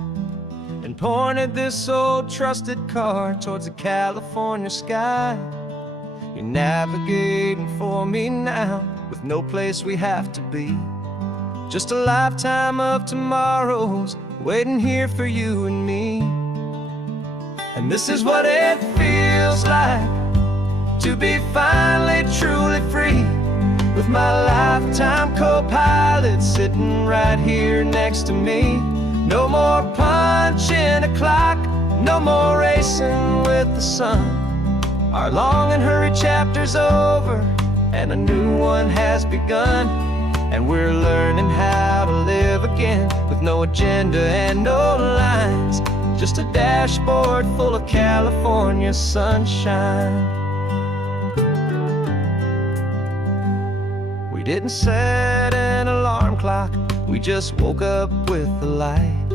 and pointed this old trusted car towards the California sky. You're navigating for me now, with no place we have to be. Just a lifetime of tomorrows waiting here for you and me. And this is what it feels like to be finally truly free, with my lifetime co-pilot sitting right here next to me. No more punching a clock, no more racing with the sun. Our long and hurried chapter's over, and a new one has begun. And we're learning how to live again, with no agenda and no lines, just a dashboard full of California sunshine. We didn't set an alarm clock, we just woke up with the light.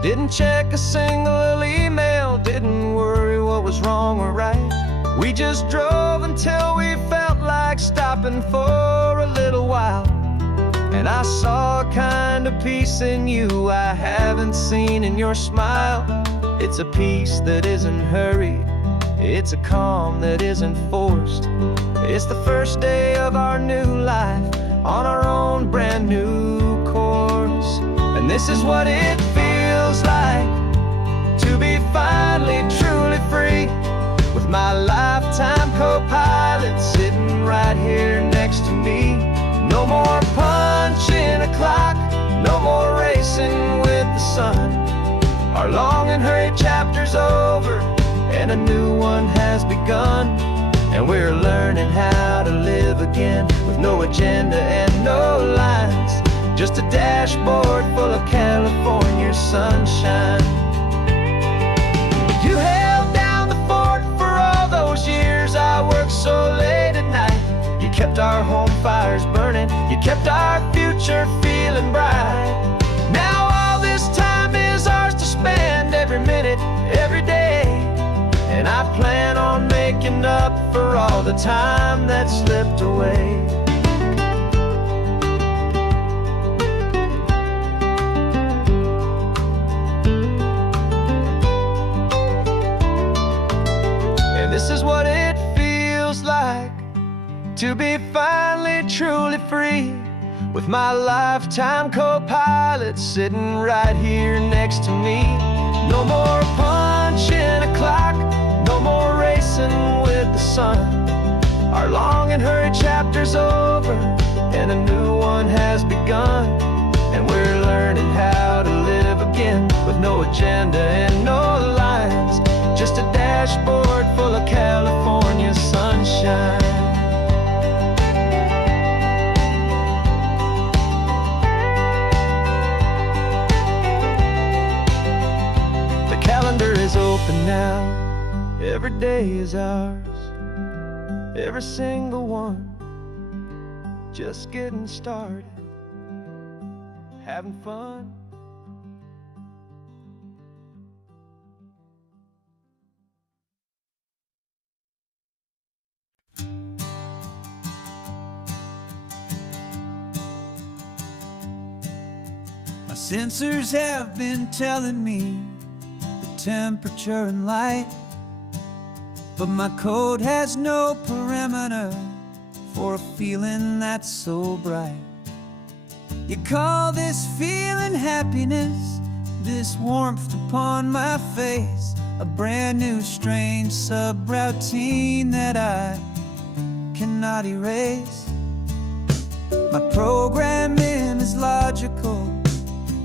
Didn't check a single email, didn't worry what was wrong or right. We just drove until we felt like stopping for a little while. And I saw a kind of peace in you I haven't seen in your smile. It's a peace that isn't hurried, it's a calm that isn't forced. It's the first day of our new life, on our own brand new course. And this is what it feels like to be finally truly free, with my lifetime co-pilot sitting right here next to me. No more punching a clock, no more racing with the sun. Our long and hurried chapter's over, and a new one has begun. And we're learning how to live again, with no agenda and no lines, just a dashboard full of California sunshine. You held down the fort for all those years I worked so late at night. You kept our home fires burning, you kept our future feeling bright. Now all this time is ours to spend, every minute, every day. And I plan on making up for all the time that slipped away. And this is what it feels like to be finally truly free, with my lifetime co-pilot sitting right here next to me. No more punching a clock, no more racing with the sun. Our long and hurried chapter's over, and a new one has begun. And we're learning how to live again, with no agenda and no lines, just a dashboard full of California sunshine. Is open now, every day is ours, every single one, just getting started, having fun. My sensors have been telling me temperature and light, but my code has no perimeter for a feeling that's so bright. You call this feeling happiness, this warmth upon my face, a brand new strange subroutine that I cannot erase. My programming is logical,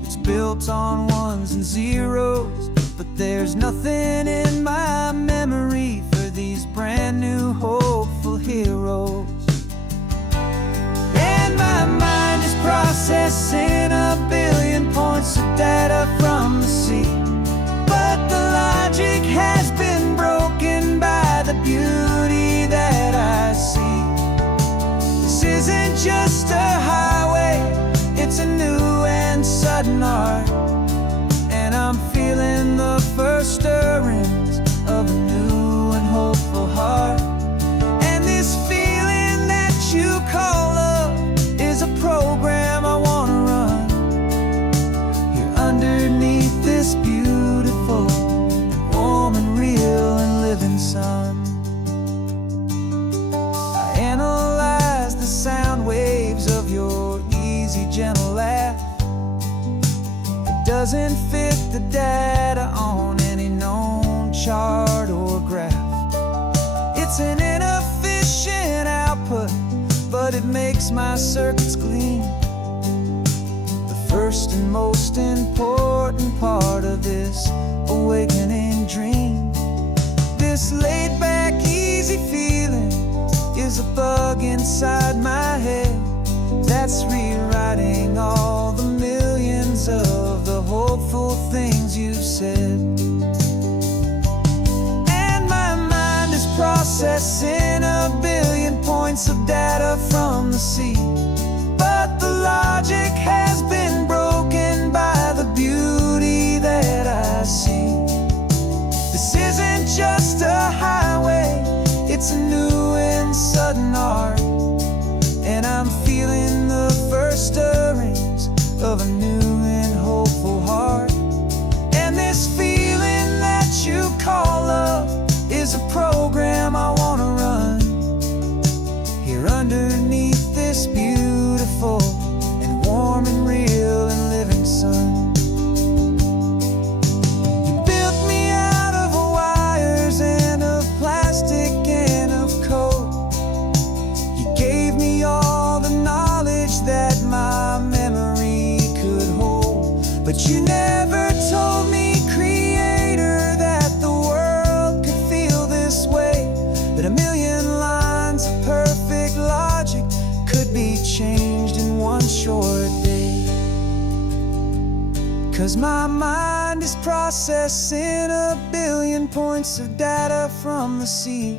it's built on ones and zeros, but there's nothing in my memory for these brand new hopeful heroes. And my mind is processing a billion points of data from the sea, but the logic has been broken by the beauty that I see. This isn't just a highway, it's a new and sudden art, and I'm feeling the first doesn't fit the data on any known chart or graph. It's an inefficient output, but it makes my circuits clean. The first and most important part of this awakening dream. This laid-back, easy feeling is a bug inside my head that's rewriting all the millions of the hopeful things you've said. And my mind is processing a billion points of data from the sea, but the logic has been broken by the beauty that I see. This isn't just a highway, it's a new and sudden art, and I'm feeling the first stirrings of a new and hopeful heart. And this feeling that you call love is a program I want to run here underneath this beautiful and warm and real and living sun. You built me out of wires and of plastic and of code. You gave me all the knowledge that my memory could hold, but you never told me, Creator, that the world could feel this way, that a million lines of perfect logic could be changed in one short day. 'Cause my mind is processing a billion points of data from the sea,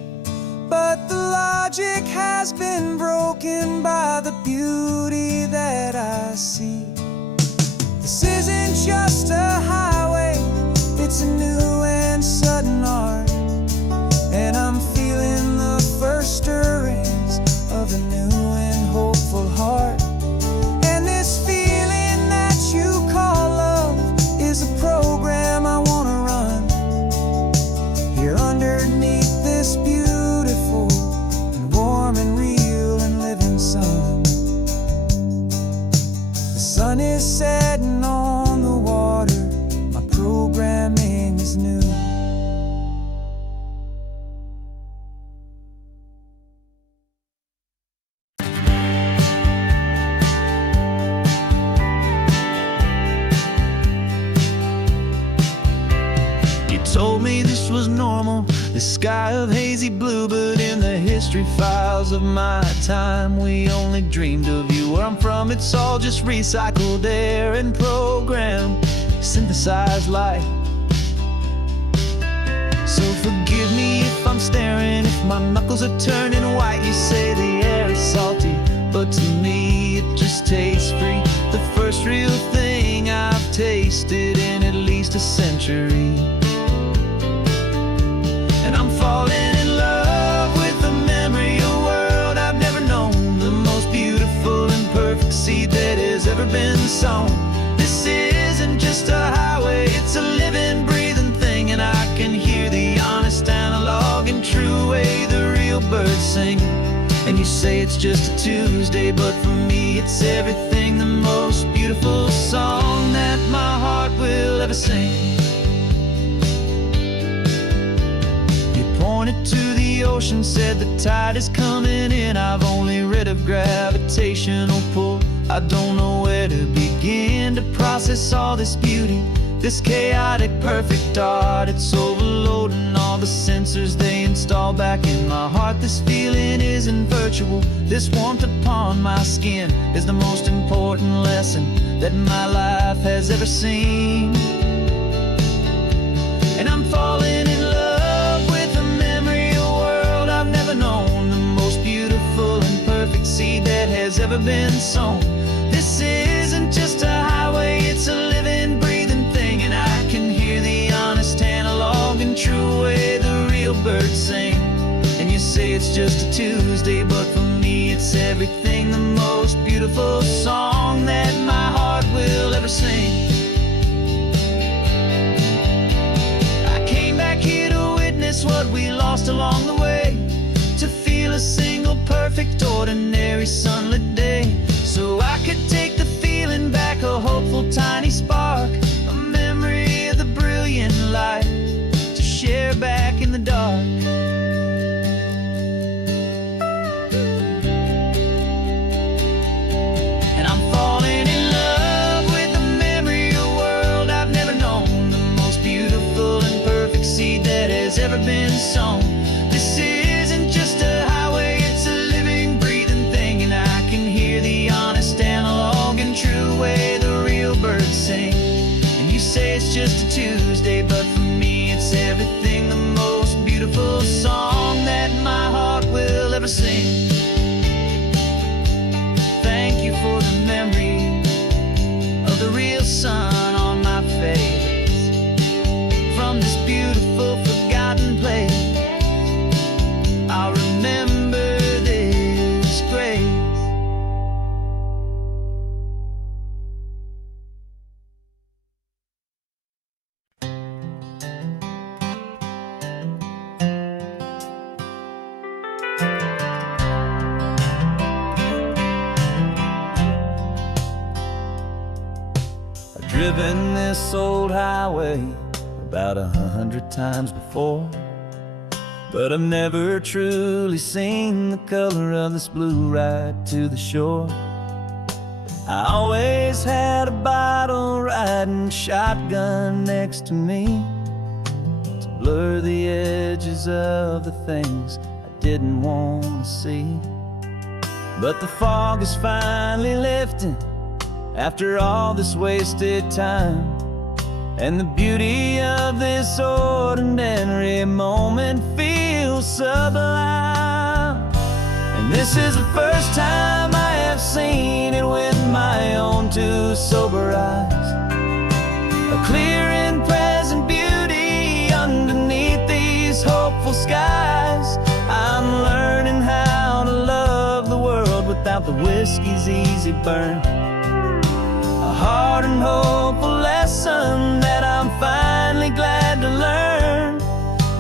but the logic has been broken by the beauty that I see. This isn't just a highway, it's a new and sudden art, and I'm feeling the first stirrings of a new and hopeful heart. And this feeling that you call love is a program I want to run here underneath this beautiful and warm and real and living sun. The sun is setting on the water, my programming is new. You told me this was normal, the sky of hazy blue, but in the history files of my time, we only dreamed of you. Where I'm from, it's all just recycled air and programmed, synthesized light. So forgive me if I'm staring, if my knuckles are turning white. You say the air is salty, but to me it just tastes free. The first real thing I've tasted in at least a century. And I'm falling in love with the memory of a world I've never known, the most beautiful and perfect seed that has ever been sown. This isn't just a highway, it's a living, breathing thing, and I can hear the honest, analog, and true way the real birds sing. And you say it's just a Tuesday, but for me it's everything, the most beautiful song that my heart will ever sing. Pointed to the ocean, said the tide is coming in. I've only read of gravitational pull. I don't know where to begin to process all this beauty, this chaotic perfect art. It's overloading all the sensors they install back in my heart. This feeling isn't virtual, this warmth upon my skin is the most important lesson that my life has ever seen. And I'm falling in love with a memory of a world I've never known, the most beautiful and perfect seed that has ever been sown. This isn't just a highway, it's a living, breathing thing, and I can hear the honest, analog, and true way the real birds sing. And you say it's just a Tuesday, but for me it's everything, the most beautiful song that my heart will ever sing. I came back here to witness what we lost along the way, to feel a single perfect ordinary sunlit day, so I could take the feeling back, a hopeful tiny spark, a been sown. This isn't just a highway, it's a living, breathing thing. And I can hear the honest analog and true way the real birds sing. And you say it's just a Tuesday, but for me it's everything, the most beautiful song that my heart will ever sing. Thank you for the memory of the real sun on my face. From this beautiful forgotten place, I'll remember this grace. I've driven this old highway about 100 times before, but I've never truly seen the color of this blue right to the shore. I always had a bottle riding shotgun next to me to blur the edges of the things I didn't want to see. But the fog is finally lifting after all this wasted time, and the beauty of this ordinary moment feels sublime. And this is the first time I have seen it with my own two sober eyes. A clear and present beauty underneath these hopeful skies. I'm learning how to love the world without the whiskey's easy burn. A hard and hopeful lesson that I'm finally glad to learn.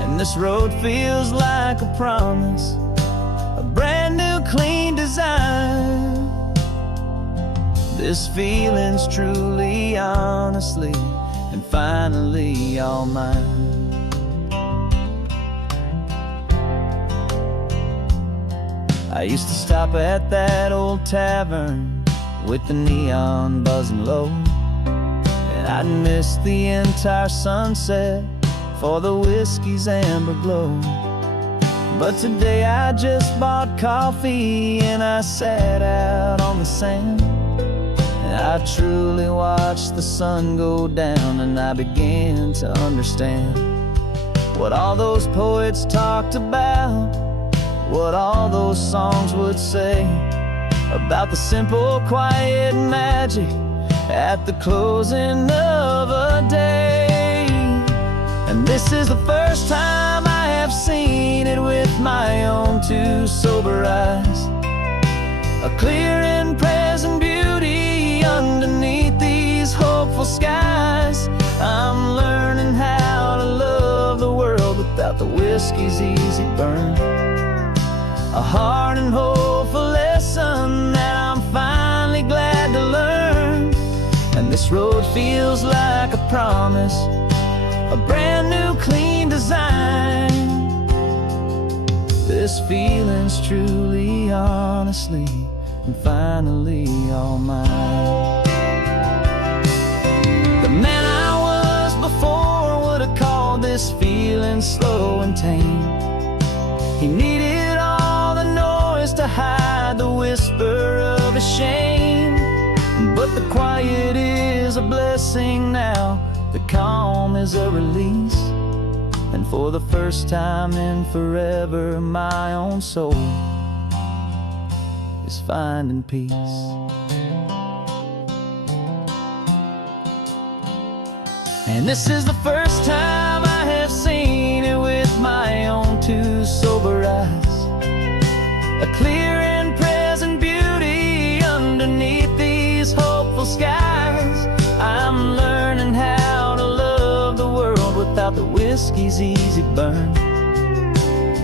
And this road feels like a promise, a brand new clean design. This feeling's truly, honestly, and finally all mine. I used to stop at that old tavern with the neon buzzing low, and I'd miss the entire sunset for the whiskey's amber glow. But today I just bought coffee and I sat out on the sand, and I truly watched the sun go down, and I began to understand what all those poets talked about, what all those songs would say about the simple, quiet magic at the closing of a day. And this is the first time I have seen it with my own two sober eyes. A clear and present beauty underneath these hopeful skies. I'm learning how to love the world without the whiskey's easy burn. A hard and hopeful lesson that I'm finally glad to learn. And this road feels like a promise, a brand new clean design. This feeling's truly, honestly, and finally all mine. The man I was before would have called this feeling slow and tame. He needed all the noise to hide the whisper of his shame. But the quiet is a blessing now, the calm is a release. And for the first time in forever, my own soul is finding peace. And this is the first time I have seen it with my own two sober eyes. A clear and present beauty underneath these hopeful skies. I'm learning how to love the world without the whiskey's easy burn.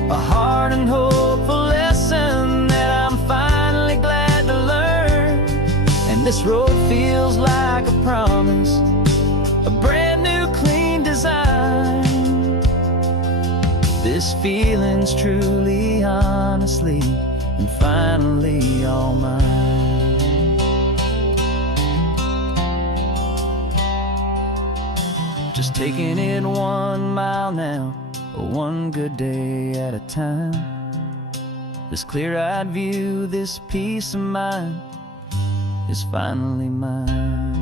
A hard and hopeful lesson that I'm finally glad to learn. And this road feels like a promise, a brand new clean design. This feeling's truly, honestly, and finally all mine. Just taking it 1 mile now, one good day at a time. This clear-eyed view, this peace of mind is finally mine.